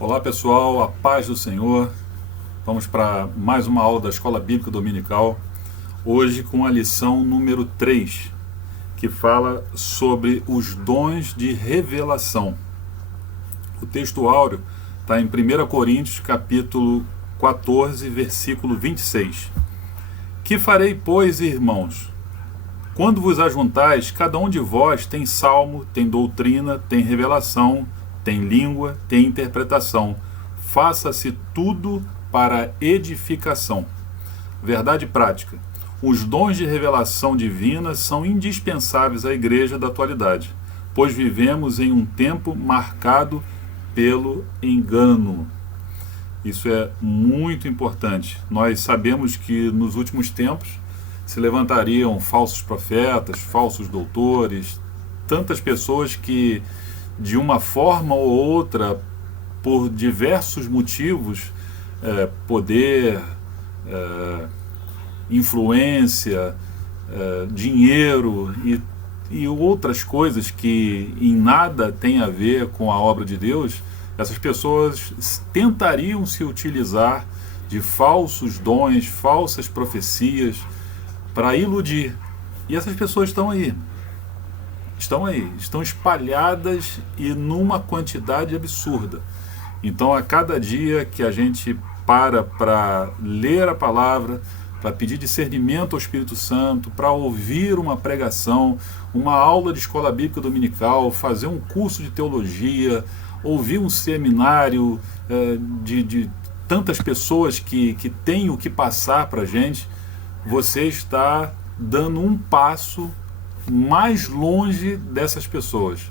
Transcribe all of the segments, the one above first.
Olá pessoal, a paz do Senhor. Vamos para mais uma aula da Escola Bíblica Dominical. Hoje com a lição número 3, que fala sobre os dons de revelação. O texto áureo está em 1 Coríntios capítulo 14, versículo 26. Que farei, pois, irmãos? Quando vos ajuntais, cada um de vós tem salmo, tem doutrina, tem revelação, tem língua, tem interpretação. Faça-se tudo para edificação. Verdade prática. Os dons de revelação divina são indispensáveis à igreja da atualidade, pois vivemos em um tempo marcado pelo engano. Isso é muito importante. Nós sabemos que nos últimos tempos se levantariam falsos profetas, falsos doutores, tantas pessoas que de uma forma ou outra, por diversos motivos, poder, influência, dinheiro e outras coisas que em nada tem a ver com a obra de Deus, essas pessoas tentariam se utilizar de falsos dons, falsas profecias para iludir. E essas pessoas estão aí. Estão espalhadas e numa quantidade absurda. Então, a cada dia que a gente para ler a palavra, para pedir discernimento ao Espírito Santo, para ouvir uma pregação, uma aula de escola bíblica dominical, fazer um curso de teologia, ouvir um seminário de tantas pessoas que têm o que passar para a gente, você está dando um passo mais longe dessas pessoas.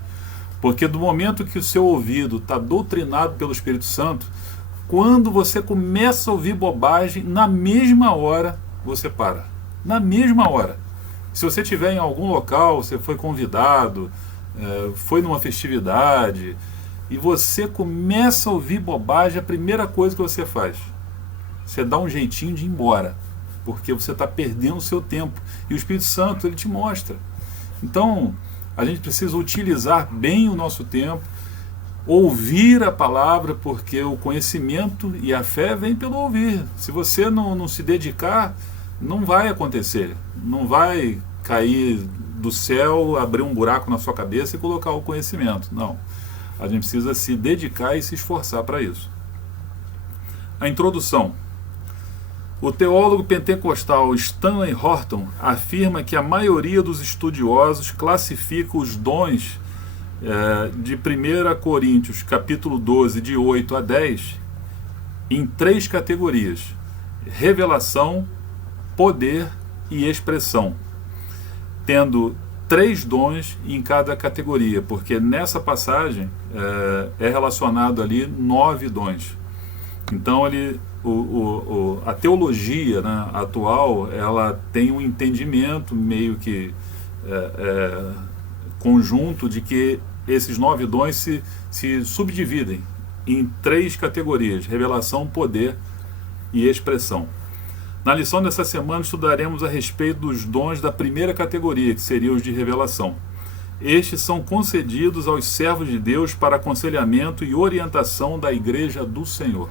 Porque do momento que o seu ouvido está doutrinado pelo Espírito Santo, quando você começa a ouvir bobagem, na mesma hora você para. Na mesma hora. Se você estiver em algum local, você foi convidado, foi numa festividade, e você começa a ouvir bobagem, a primeira coisa que você faz, você dá um jeitinho de ir embora, porque você está perdendo o seu tempo. E o Espírito Santo, ele te mostra. Então, a gente precisa utilizar bem o nosso tempo, ouvir a palavra, porque o conhecimento e a fé vem pelo ouvir. Se você não se dedicar, não vai acontecer. Não vai cair do céu, abrir um buraco na sua cabeça e colocar o conhecimento. Não. A gente precisa se dedicar e se esforçar para isso. A introdução. O teólogo pentecostal Stanley Horton afirma que a maioria dos estudiosos classifica os dons de 1 Coríntios, capítulo 12, de 8 a 10, em 3 categorias: revelação, poder e expressão, tendo 3 dons em cada categoria, porque nessa passagem é relacionado ali 9 dons. Então a teologia, né, atual, ela tem um entendimento meio que conjunto de que esses 9 dons se subdividem em 3 categorias: revelação, poder e expressão. Na lição dessa semana estudaremos a respeito dos dons da primeira categoria, que seriam os de revelação. Estes são concedidos aos servos de Deus para aconselhamento e orientação da Igreja do Senhor.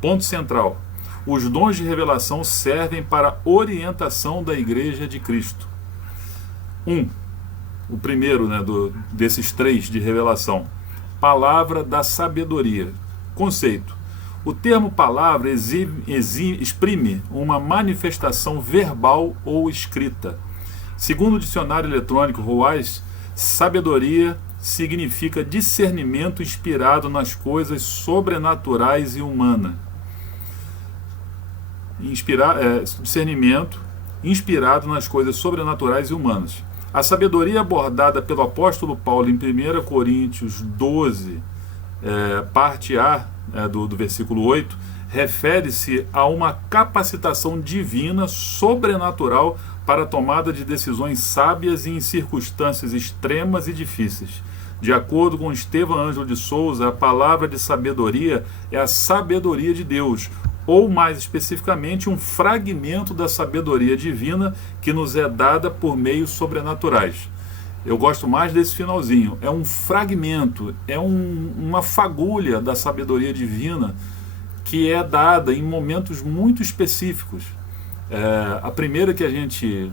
Ponto central: os dons de revelação servem para orientação da Igreja de Cristo. O primeiro, né, desses 3 de revelação: palavra da sabedoria. Conceito: o termo palavra exprime uma manifestação verbal ou escrita. Segundo o dicionário eletrônico Ruais, sabedoria significa discernimento inspirado nas coisas sobrenaturais e humanas. Discernimento inspirado nas coisas sobrenaturais e humanas. A sabedoria abordada pelo apóstolo Paulo em 1 Coríntios 12, parte A, do versículo 8, refere-se a uma capacitação divina, sobrenatural, para a tomada de decisões sábias e em circunstâncias extremas e difíceis. De acordo com Estevão Ângelo de Souza, a palavra de sabedoria é a sabedoria de Deus, ou mais especificamente um fragmento da sabedoria divina que nos é dada por meios sobrenaturais. Eu gosto mais desse finalzinho. É um fragmento, é uma fagulha da sabedoria divina que é dada em momentos muito específicos. A primeira que a gente,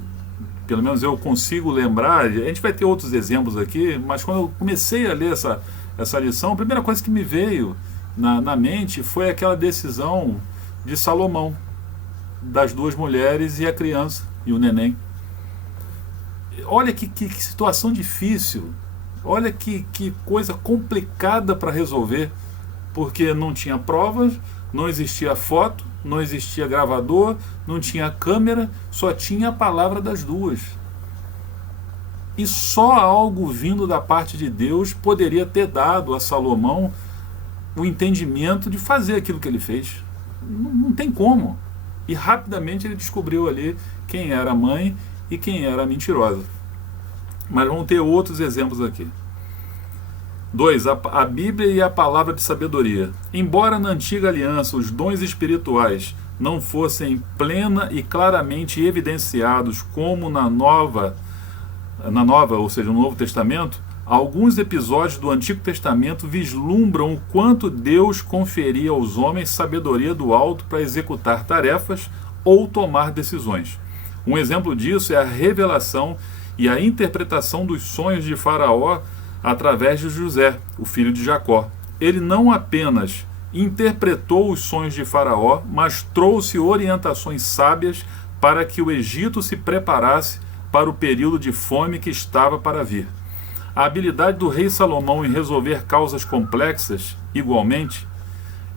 pelo menos eu consigo lembrar, a gente vai ter outros exemplos aqui, mas quando eu comecei a ler essa lição, a primeira coisa que me veio na mente foi aquela decisão de Salomão, das duas mulheres e a criança, e o neném. Olha que situação difícil, olha que coisa complicada para resolver, porque não tinha provas, não existia foto, não existia gravador, não tinha câmera, só tinha a palavra das duas. E só algo vindo da parte de Deus poderia ter dado a Salomão o entendimento de fazer aquilo que ele fez. Não tem como. E rapidamente ele descobriu ali quem era a mãe e quem era a mentirosa. Mas vamos ter outros exemplos aqui. 2. A Bíblia e a palavra de sabedoria. Embora na antiga aliança os dons espirituais não fossem plena e claramente evidenciados como na nova, ou seja, no Novo Testamento, alguns episódios do Antigo Testamento vislumbram o quanto Deus conferia aos homens sabedoria do alto para executar tarefas ou tomar decisões. Um exemplo disso é a revelação e a interpretação dos sonhos de Faraó através de José, o filho de Jacó. Ele não apenas interpretou os sonhos de Faraó, mas trouxe orientações sábias para que o Egito se preparasse para o período de fome que estava para vir. A habilidade do rei Salomão em resolver causas complexas, igualmente,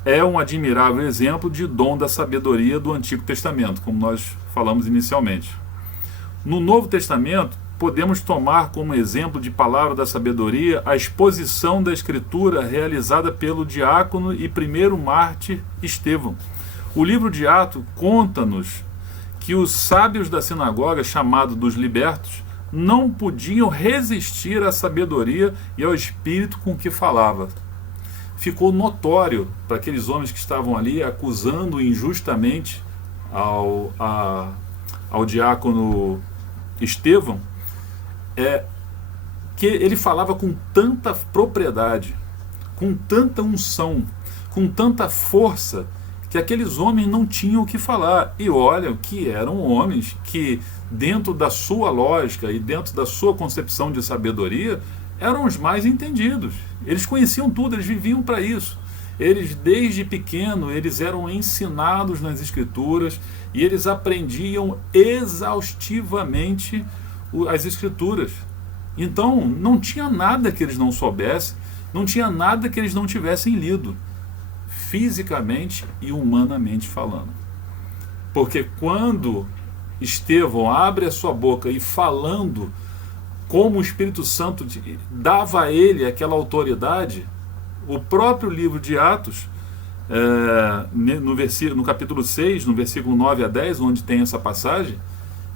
é um admirável exemplo de dom da sabedoria do Antigo Testamento, como nós falamos inicialmente. No Novo Testamento, podemos tomar como exemplo de palavra da sabedoria a exposição da Escritura realizada pelo diácono e primeiro mártir Estevão. O livro de Atos conta-nos que os sábios da sinagoga, chamados dos libertos, não podiam resistir à sabedoria e ao espírito com que falava. Ficou notório para aqueles homens que estavam ali acusando injustamente ao diácono Estevão, que ele falava com tanta propriedade, com tanta unção, com tanta força, que aqueles homens não tinham o que falar. E olha que eram homens que, dentro da sua lógica e dentro da sua concepção de sabedoria, eram os mais entendidos. Eles conheciam tudo, eles viviam para isso. Eles, desde pequeno, eles eram ensinados nas Escrituras e eles aprendiam exaustivamente as Escrituras. Então, não tinha nada que eles não soubessem, não tinha nada que eles não tivessem lido, fisicamente e humanamente falando. Porque quando Estevão abre a sua boca e falando como o Espírito Santo dava a ele aquela autoridade, o próprio livro de Atos, no capítulo 6, no versículo 9 a 10, onde tem essa passagem,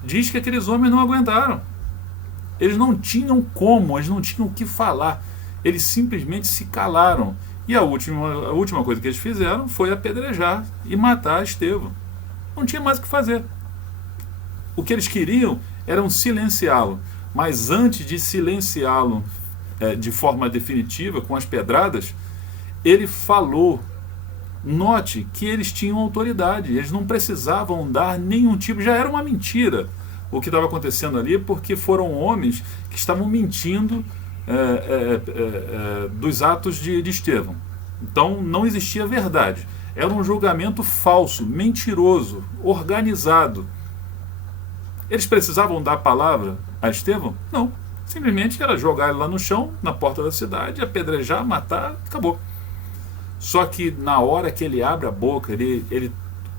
diz que aqueles homens não aguentaram. Eles não tinham como, eles não tinham o que falar. Eles simplesmente se calaram. E a última coisa que eles fizeram foi apedrejar e matar Estevão. Não tinha mais o que fazer. O que eles queriam era silenciá-lo. Mas antes de silenciá-lo de forma definitiva, com as pedradas, ele falou. Note que eles tinham autoridade, eles não precisavam dar nenhum tipo, já era uma mentira o que estava acontecendo ali, porque foram homens que estavam mentindo dos atos de Estevão. Então não existia verdade, era um julgamento falso, mentiroso, organizado. Eles precisavam dar a palavra a Estevão? Não, simplesmente era jogar ele lá no chão, na porta da cidade, apedrejar, matar, acabou. Só que na hora que ele abre a boca, ele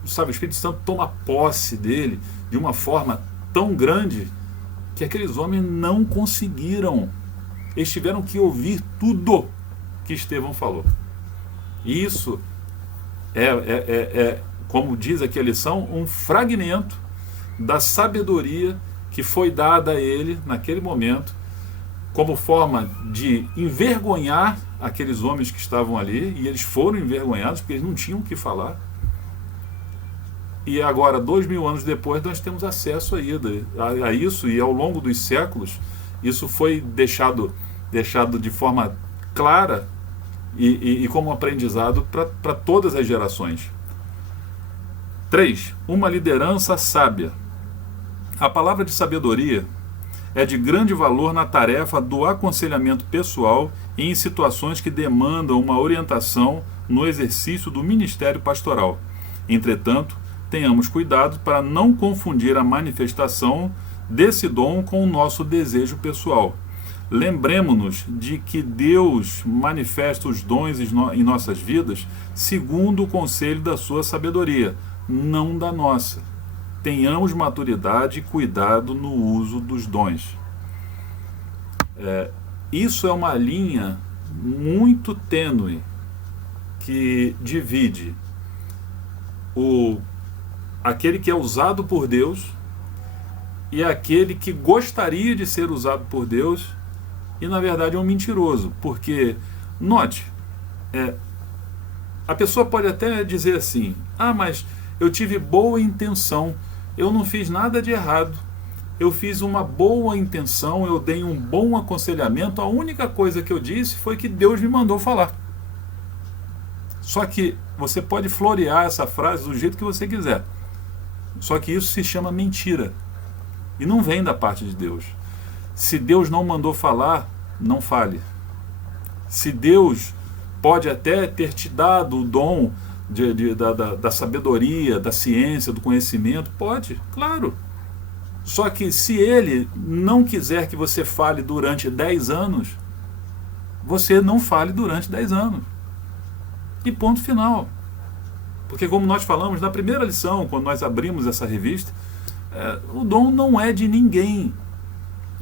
sabe, o Espírito Santo toma posse dele de uma forma tão grande que aqueles homens não conseguiram. Eles tiveram que ouvir tudo que Estevão falou. E isso como diz aqui a lição, um fragmento da sabedoria que foi dada a ele naquele momento, como forma de envergonhar aqueles homens que estavam ali, e eles foram envergonhados porque eles não tinham o que falar. E agora, 2000 anos depois, nós temos acesso a isso, e ao longo dos séculos, Isso foi deixado de forma clara e como aprendizado para todas as gerações. 3. Uma liderança sábia. A palavra de sabedoria é de grande valor na tarefa do aconselhamento pessoal e em situações que demandam uma orientação no exercício do ministério pastoral. Entretanto, tenhamos cuidado para não confundir a manifestação desse dom com o nosso desejo pessoal. Lembremos-nos de que Deus manifesta os dons em nossas vidas segundo o conselho da sua sabedoria, não da nossa. Tenhamos maturidade e cuidado no uso dos dons. Isso é uma linha muito tênue que divide aquele que é usado por Deus e aquele que gostaria de ser usado por Deus e na verdade é um mentiroso. Porque, note, a pessoa pode até dizer assim: mas eu tive boa intenção, eu não fiz nada de errado, eu fiz uma boa intenção, eu dei um bom aconselhamento, a única coisa que eu disse foi que Deus me mandou falar. Só que você pode florear essa frase do jeito que você quiser, só que isso se chama mentira e não vem da parte de Deus. Se Deus não mandou falar, não fale. Se Deus pode até ter te dado o dom da sabedoria, da ciência, do conhecimento, pode, claro. Só que se Ele não quiser que você fale durante 10 anos, você não fale durante 10 anos. E ponto final. Porque como nós falamos na primeira lição, quando nós abrimos essa revista, o dom não é de ninguém.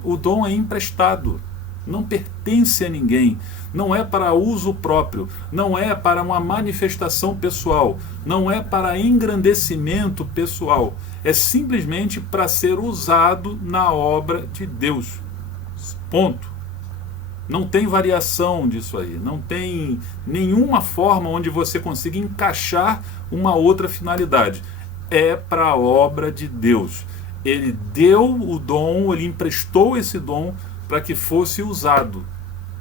O dom é emprestado, não pertence a ninguém, não é para uso próprio, não é para uma manifestação pessoal, não é para engrandecimento pessoal, é simplesmente para ser usado na obra de Deus. Ponto. Não tem variação disso aí, não tem nenhuma forma onde você consiga encaixar uma outra finalidade. É para a obra de Deus. Ele deu o dom, ele emprestou esse dom para que fosse usado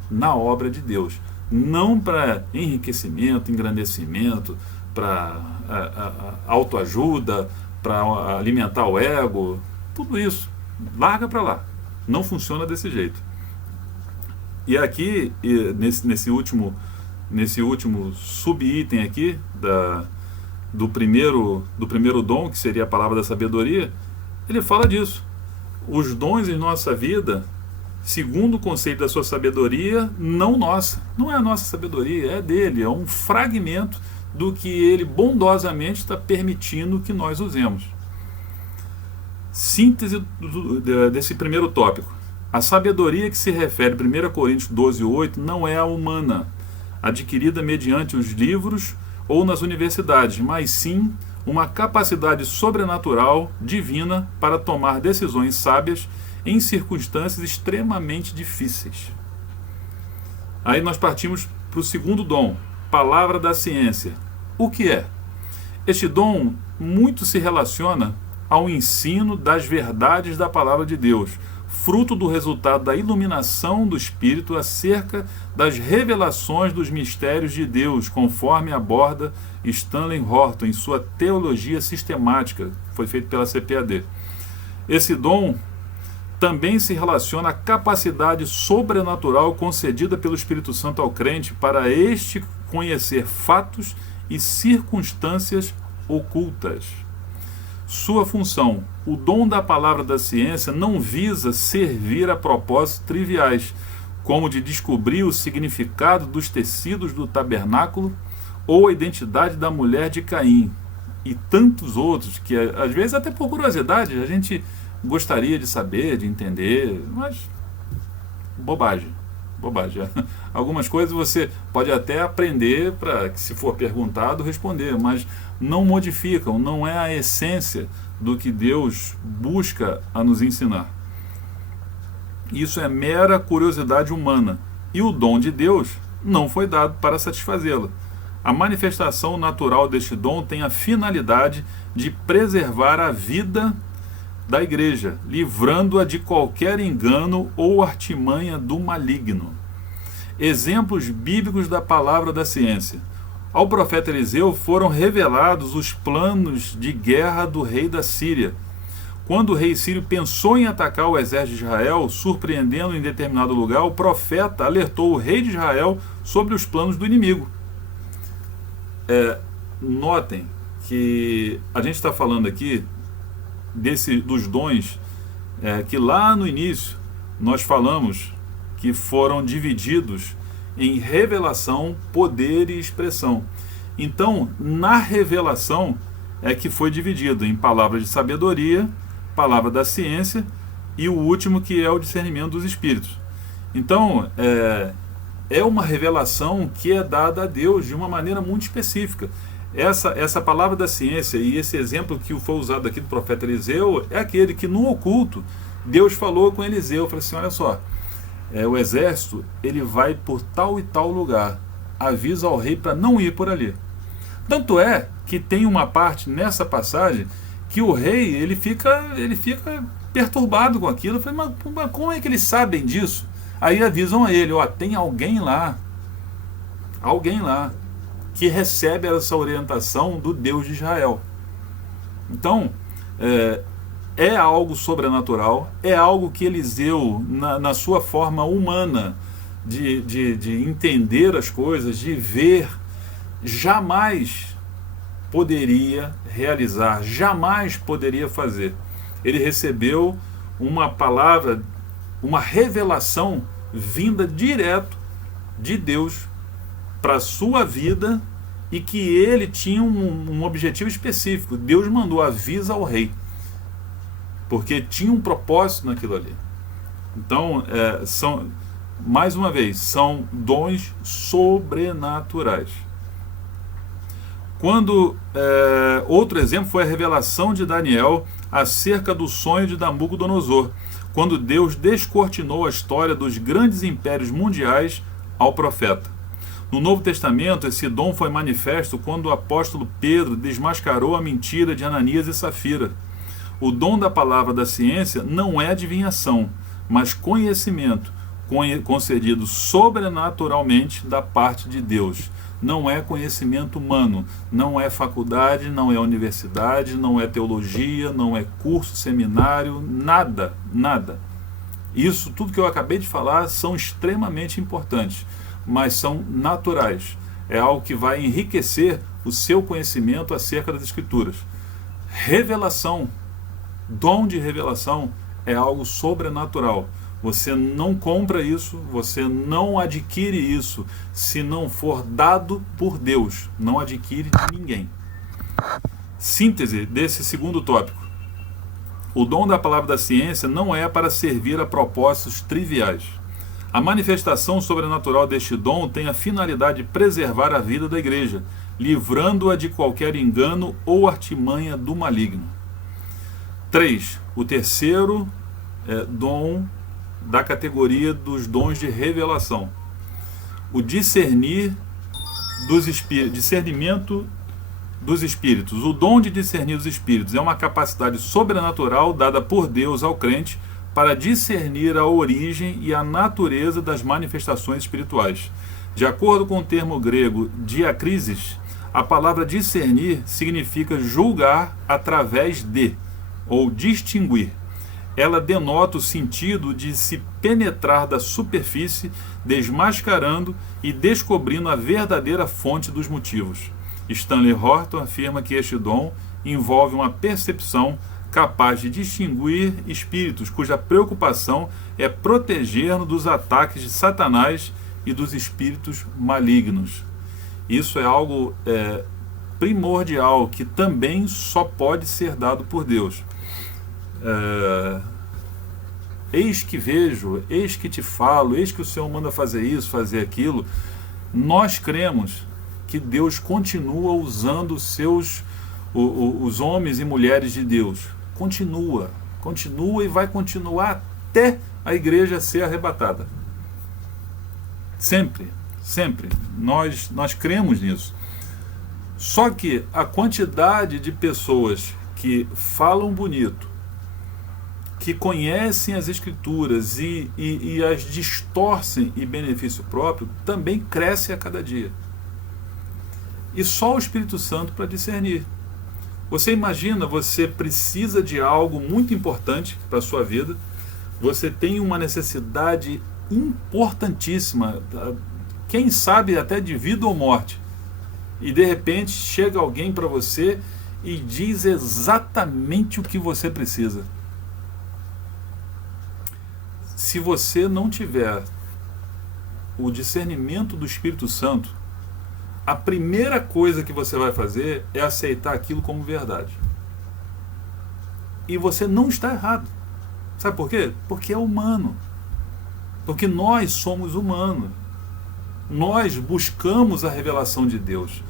na obra de Deus. Não para enriquecimento, engrandecimento, para autoajuda, para alimentar o ego, tudo isso. Larga para lá. Não funciona desse jeito. E aqui, nesse último subitem aqui, do primeiro dom, que seria a palavra da sabedoria, ele fala disso. Os dons em nossa vida, segundo o conceito da sua sabedoria, não nossa. Não é a nossa sabedoria, é dele. É um fragmento do que ele bondosamente está permitindo que nós usemos. Síntese desse primeiro tópico. A sabedoria que se refere a 1 Coríntios 12:8 não é a humana, adquirida mediante os livros ou nas universidades, mas sim uma capacidade sobrenatural, divina, para tomar decisões sábias em circunstâncias extremamente difíceis. Aí nós partimos para o segundo dom, palavra da ciência. O que é? Este dom muito se relaciona ao ensino das verdades da palavra de Deus, fruto do resultado da iluminação do Espírito acerca das revelações dos mistérios de Deus, conforme aborda Stanley Horton em sua Teologia Sistemática, que foi feito pela CPAD. Esse dom também se relaciona à capacidade sobrenatural concedida pelo Espírito Santo ao crente para este conhecer fatos e circunstâncias ocultas. Sua função, o dom da palavra da ciência, não visa servir a propósitos triviais, como de descobrir o significado dos tecidos do tabernáculo ou a identidade da mulher de Caim, e tantos outros que, às vezes, até por curiosidade, a gente gostaria de saber, de entender, mas bobagem. Algumas coisas você pode até aprender para que, se for perguntado, responder, mas não modificam, não é a essência do que Deus busca a nos ensinar. Isso é mera curiosidade humana, e o dom de Deus não foi dado para satisfazê-la. A manifestação natural deste dom tem a finalidade de preservar a vida da igreja, livrando-a de qualquer engano ou artimanha do maligno. Exemplos bíblicos da palavra da ciência. Ao profeta Eliseu foram revelados os planos de guerra do rei da Síria. Quando o rei sírio pensou em atacar o exército de Israel, surpreendendo em determinado lugar, o profeta alertou o rei de Israel sobre os planos do inimigo. Notem que a gente está falando aqui dos dons que lá no início nós falamos que foram divididos em revelação, poder e expressão. Então, na revelação é que foi dividido em palavra de sabedoria, palavra da ciência e o último que é o discernimento dos espíritos. Então, é uma revelação que é dada a Deus de uma maneira muito específica. Essa palavra da ciência e esse exemplo que foi usado aqui do profeta Eliseu é aquele que no oculto Deus falou com Eliseu, falou assim, olha só, o exército ele vai por tal e tal lugar, avisa ao rei para não ir por ali. Tanto é que tem uma parte nessa passagem que o rei ele fica perturbado com aquilo. Eu falei, mas como é que eles sabem disso? Aí avisam a ele, tem alguém lá que recebe essa orientação do Deus de Israel. Então, é algo sobrenatural, é algo que Eliseu, na sua forma humana de entender as coisas, de ver, jamais poderia realizar, jamais poderia fazer. Ele recebeu uma palavra, uma revelação vinda direto de Deus para a sua vida e que ele tinha um objetivo específico. Deus mandou avisa ao rei, porque tinha um propósito naquilo ali. Então, mais uma vez, são dons sobrenaturais. Outro exemplo foi a revelação de Daniel acerca do sonho de Nabucodonosor, quando Deus descortinou a história dos grandes impérios mundiais ao profeta. No Novo Testamento, esse dom foi manifesto quando o apóstolo Pedro desmascarou a mentira de Ananias e Safira. O dom da palavra da ciência não é adivinhação, mas conhecimento concedido sobrenaturalmente da parte de Deus. Não é conhecimento humano, não é faculdade, não é universidade, não é teologia, não é curso, seminário, nada, nada. Isso, tudo que eu acabei de falar, são extremamente importantes, mas são naturais. É algo que vai enriquecer o seu conhecimento acerca das Escrituras. Revelação, dom de revelação, é algo sobrenatural. Você não compra isso, você não adquire isso, se não for dado por Deus. Não adquire de ninguém. Síntese desse segundo tópico. O dom da palavra da ciência não é para servir a propósitos triviais. A manifestação sobrenatural deste dom tem a finalidade de preservar a vida da igreja, livrando-a de qualquer engano ou artimanha do maligno. 3. O terceiro dom da categoria dos dons de revelação. O discernimento dos espíritos. O dom de discernir os espíritos é uma capacidade sobrenatural dada por Deus ao crente para discernir a origem e a natureza das manifestações espirituais. De acordo com o termo grego diakrisis, a palavra discernir significa julgar através de, ou distinguir. Ela denota o sentido de se penetrar da superfície, desmascarando e descobrindo a verdadeira fonte dos motivos. Stanley Horton afirma que este dom envolve uma percepção capaz de distinguir espíritos cuja preocupação é proteger-nos dos ataques de Satanás e dos espíritos malignos. Isso é algo primordial, que também só pode ser dado por Deus. Eis que vejo, eis que te falo, eis que o Senhor manda fazer isso, fazer aquilo. Nós cremos que Deus continua usando os homens e mulheres de Deus. Continua e vai continuar até a igreja ser arrebatada. Sempre. Nós cremos nisso. Só que a quantidade de pessoas que falam bonito, que conhecem as Escrituras e as distorcem em benefício próprio, também cresce a cada dia. E só o Espírito Santo para discernir. Você imagina, você precisa de algo muito importante para a sua vida, você tem uma necessidade importantíssima, quem sabe até de vida ou morte, e de repente chega alguém para você e diz exatamente o que você precisa. Se você não tiver o discernimento do Espírito Santo, a primeira coisa que você vai fazer é aceitar aquilo como verdade. E você não está errado. Sabe por quê? Porque é humano. Porque nós somos humanos. Nós buscamos a revelação de Deus.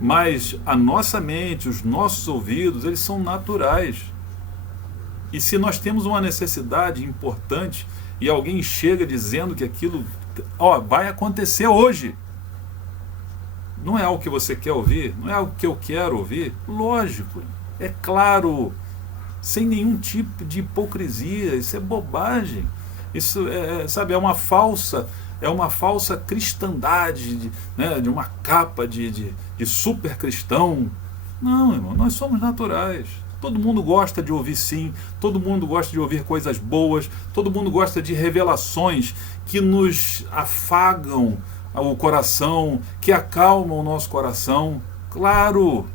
Mas a nossa mente, os nossos ouvidos, eles são naturais. E se nós temos uma necessidade importante e alguém chega dizendo que aquilo vai acontecer hoje, não é algo que você quer ouvir, não é algo que eu quero ouvir, lógico, é claro, sem nenhum tipo de hipocrisia, isso é bobagem, isso é uma falsa cristandade, né, de uma capa de super cristão. Não, irmão, nós somos naturais. Todo mundo gosta de ouvir sim, todo mundo gosta de ouvir coisas boas, todo mundo gosta de revelações que nos afagam o coração, que acalmam o nosso coração, claro.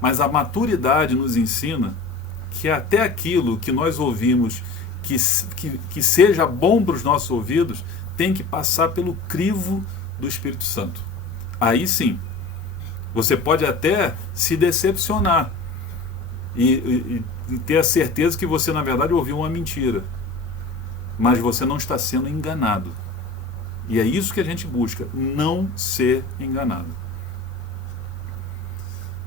Mas a maturidade nos ensina que até aquilo que nós ouvimos que seja bom para os nossos ouvidos, tem que passar pelo crivo do Espírito Santo. Aí sim, você pode até se decepcionar e ter a certeza que você na verdade ouviu uma mentira, mas você não está sendo enganado. E é isso que a gente busca, não ser enganado.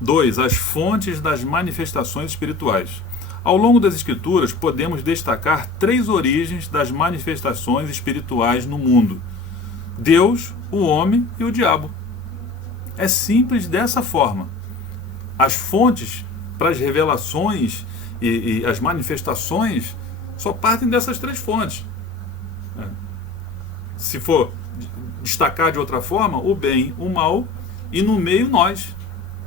2. As fontes das manifestações espirituais. Ao longo das Escrituras, podemos destacar 3 origens das manifestações espirituais no mundo: Deus, o homem e o diabo. É simples dessa forma. As fontes para as revelações e as manifestações só partem dessas 3 fontes. Se for destacar de outra forma, o bem, o mal e no meio nós,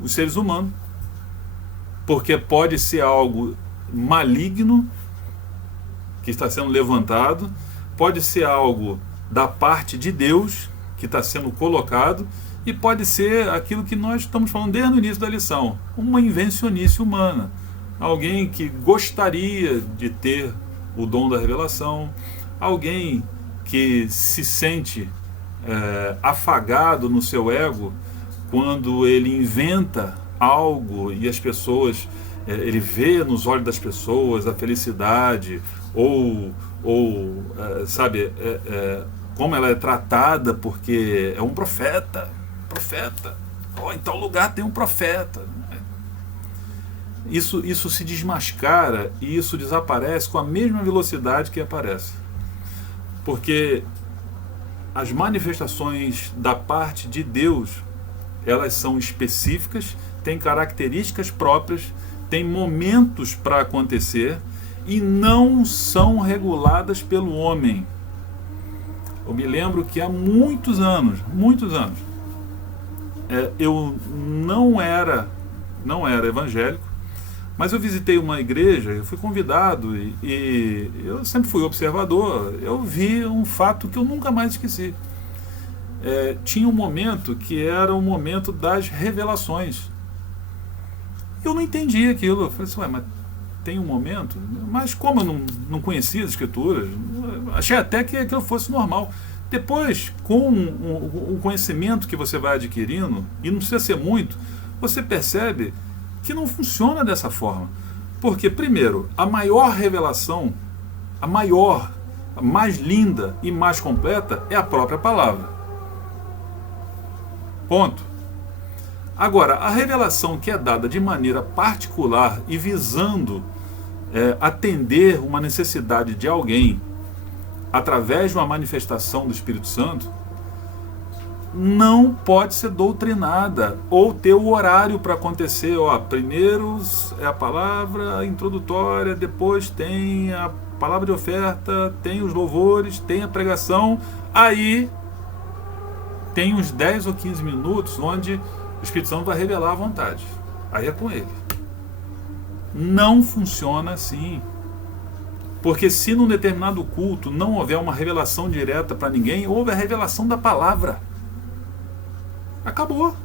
os seres humanos. Porque pode ser algo maligno que está sendo levantado, pode ser algo da parte de Deus que está sendo colocado, e pode ser aquilo que nós estamos falando desde o início da lição, uma invencionice humana, alguém que gostaria de ter o dom da revelação, alguém que se sente afagado no seu ego quando ele inventa algo e as pessoas, ele vê nos olhos das pessoas a felicidade sabe, como ela é tratada, porque é um profeta, em tal lugar tem um profeta. Isso se desmascara e isso desaparece com a mesma velocidade que aparece, porque as manifestações da parte de Deus, elas são específicas, têm características próprias, têm momentos para acontecer e não são reguladas pelo homem. Eu me lembro que há muitos anos, eu não era evangélico, mas eu visitei uma igreja, eu fui convidado e eu sempre fui observador. Eu vi um fato que eu nunca mais esqueci. Tinha um momento que era o momento das revelações. Eu não entendi aquilo. Eu falei assim, mas tem um momento? Mas como eu não conhecia as Escrituras, achei até que aquilo fosse normal. Depois, com o conhecimento que você vai adquirindo, e não precisa ser muito, você percebe que não funciona dessa forma. Porque, primeiro, a maior revelação, a mais linda e mais completa é a própria palavra. Ponto. Agora, a revelação que é dada de maneira particular e visando atender uma necessidade de alguém através de uma manifestação do Espírito Santo, não pode ser doutrinada ou ter o horário para acontecer. Primeiro é a palavra introdutória, depois tem a palavra de oferta, tem os louvores, tem a pregação, aí tem uns 10 ou 15 minutos onde o Espírito Santo vai revelar a vontade. Aí é com ele. Não funciona assim. Porque se num determinado culto não houver uma revelação direta para ninguém, houve a revelação da palavra. Acabou.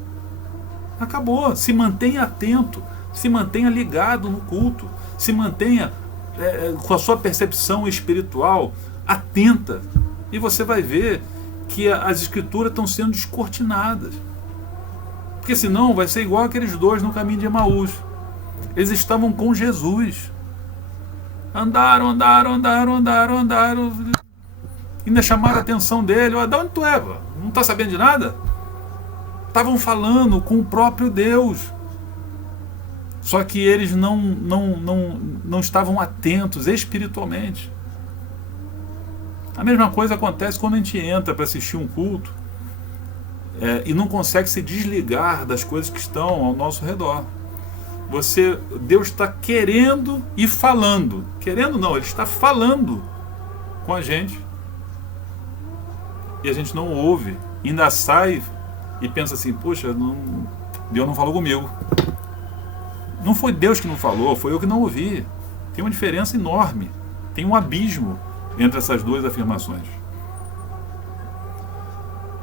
Acabou. Se mantenha atento, se mantenha ligado no culto, se mantenha com a sua percepção espiritual atenta, e você vai ver que as escrituras estão sendo descortinadas. Porque senão vai ser igual aqueles dois no caminho de Emaús. Eles estavam com Jesus. Andaram. Ainda chamaram a atenção dele. De onde tu é? Não está sabendo de nada? Estavam falando com o próprio Deus. Só que eles não estavam atentos espiritualmente. A mesma coisa acontece quando a gente entra para assistir um culto e não consegue se desligar das coisas que estão ao nosso redor. Deus está querendo e falando. Querendo não, Ele está falando com a gente. E a gente não ouve. Ainda sai e pensa assim, puxa, Deus não falou comigo. Não foi Deus que não falou, foi eu que não ouvi. Tem uma diferença enorme. Tem um abismo entre essas duas afirmações.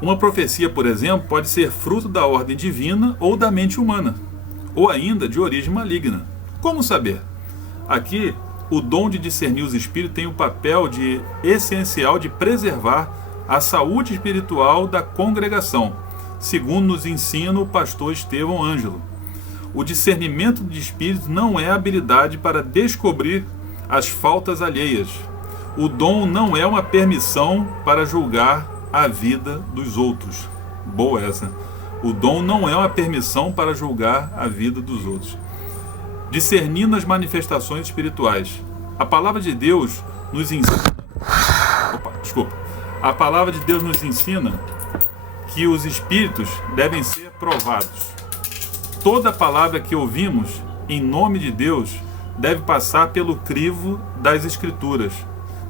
Uma profecia, por exemplo, pode ser fruto da ordem divina ou da mente humana, ou ainda de origem maligna. Como saber? Aqui, o dom de discernir os espíritos tem o papel essencial de preservar a saúde espiritual da congregação, segundo nos ensina o pastor Estevão Ângelo. O discernimento de espíritos não é habilidade para descobrir as faltas alheias. O dom não é uma permissão para julgar a vida dos outros. Boa essa. O dom não é uma permissão para julgar a vida dos outros. Discernindo as manifestações espirituais. A palavra de Deus nos ensina... A palavra de Deus nos ensina que os espíritos devem ser provados. Toda palavra que ouvimos em nome de Deus deve passar pelo crivo das Escrituras,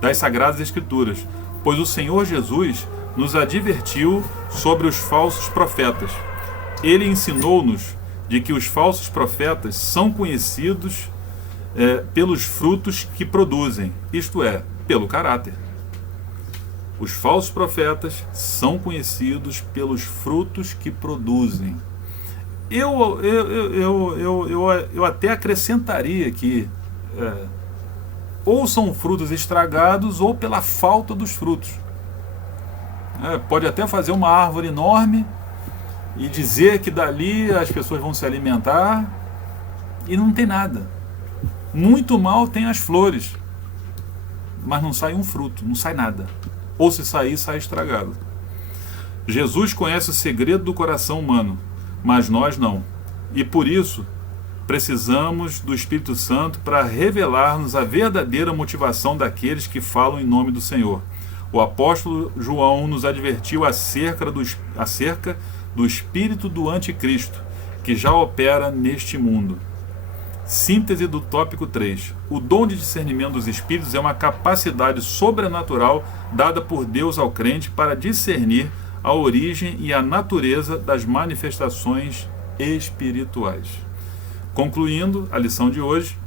das Sagradas Escrituras, pois o Senhor Jesus nos advertiu sobre os falsos profetas. Ele ensinou-nos de que os falsos profetas são conhecidos pelos frutos que produzem, isto é, pelo caráter. Os falsos profetas são conhecidos pelos frutos que produzem. Eu até acrescentaria que ou são frutos estragados ou pela falta dos frutos. Pode até fazer uma árvore enorme e dizer que dali as pessoas vão se alimentar e não tem nada. Muito mal tem as flores, mas não sai um fruto, não sai nada. Ou se sair, sai estragado. Jesus conhece o segredo do coração humano, mas nós não. E por isso, precisamos do Espírito Santo para revelar-nos a verdadeira motivação daqueles que falam em nome do Senhor. O apóstolo João nos advertiu acerca do espírito do anticristo, que já opera neste mundo. Síntese do tópico 3. O dom de discernimento dos espíritos é uma capacidade sobrenatural dada por Deus ao crente para discernir a origem e a natureza das manifestações espirituais. Concluindo a lição de hoje,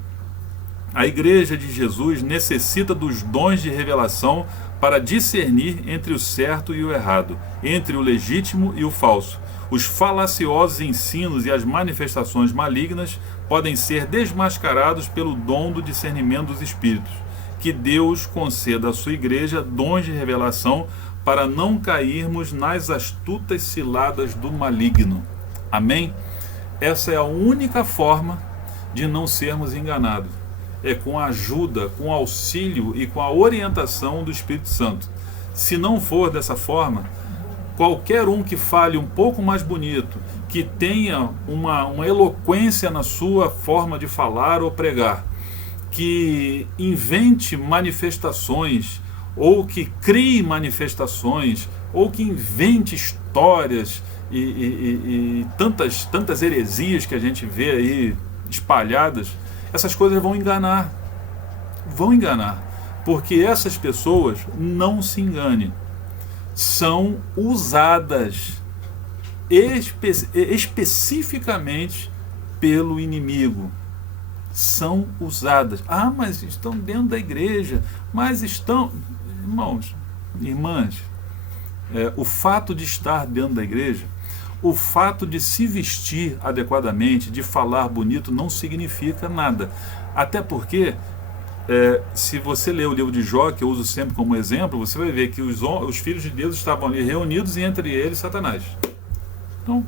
a Igreja de Jesus necessita dos dons de revelação para discernir entre o certo e o errado, entre o legítimo e o falso. Os falaciosos ensinos e as manifestações malignas podem ser desmascarados pelo dom do discernimento dos espíritos. Que Deus conceda à sua igreja dons de revelação para não cairmos nas astutas ciladas do maligno. Amém? Essa é a única forma de não sermos enganados. É com a ajuda, com o auxílio e com a orientação do Espírito Santo. Se não for dessa forma, qualquer um que fale um pouco mais bonito, que tenha uma eloquência na sua forma de falar ou pregar, que invente manifestações ou que crie manifestações ou que invente histórias e tantas heresias que a gente vê aí espalhadas, essas coisas vão enganar. Vão enganar. Porque essas pessoas, não se engane, são usadas especificamente pelo inimigo. São usadas. Ah, mas estão dentro da igreja. Mas estão... Irmãos, irmãs, o fato de estar dentro da igreja, o fato de se vestir adequadamente, de falar bonito, não significa nada. Até porque, se você ler o livro de Jó, que eu uso sempre como exemplo, você vai ver que os filhos de Deus estavam ali reunidos e entre eles Satanás. Então,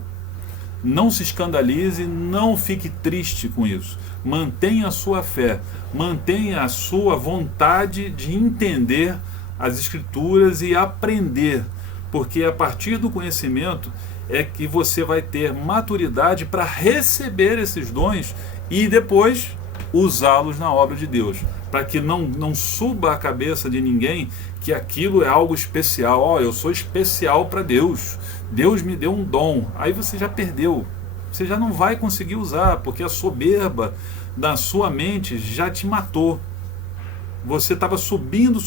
não se escandalize, não fique triste com isso. Mantenha a sua fé, mantenha a sua vontade de entender as Escrituras e aprender, porque a partir do conhecimento é que você vai ter maturidade para receber esses dons e depois usá-los na obra de Deus, para que não suba a cabeça de ninguém que aquilo é algo especial. Eu sou especial para Deus, Deus me deu um dom. Aí você já perdeu, você já não vai conseguir usar, porque a soberba da sua mente já te matou. Você estava subindo.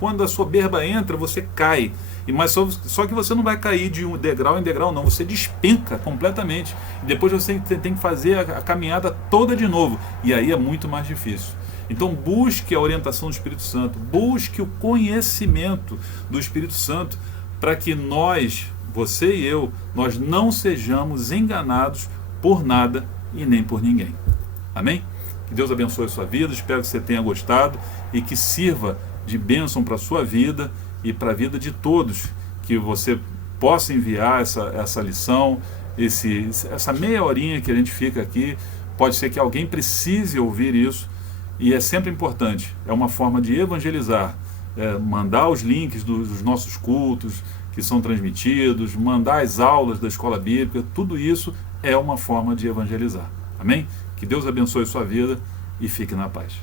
Quando a soberba entra, você cai. Mas só que você não vai cair de um degrau em degrau, não. Você despenca completamente. E depois você tem que fazer a caminhada toda de novo. E aí é muito mais difícil. Então busque a orientação do Espírito Santo. Busque o conhecimento do Espírito Santo para que nós, você e eu, nós não sejamos enganados por nada e nem por ninguém. Amém? Que Deus abençoe a sua vida, espero que você tenha gostado e que sirva de bênção para a sua vida e para a vida de todos, que você possa enviar essa lição, essa meia horinha que a gente fica aqui. Pode ser que alguém precise ouvir isso e é sempre importante, é uma forma de evangelizar, mandar os links dos nossos cultos que são transmitidos, mandar as aulas da escola bíblica, tudo isso é uma forma de evangelizar. Amém? Que Deus abençoe a sua vida e fique na paz.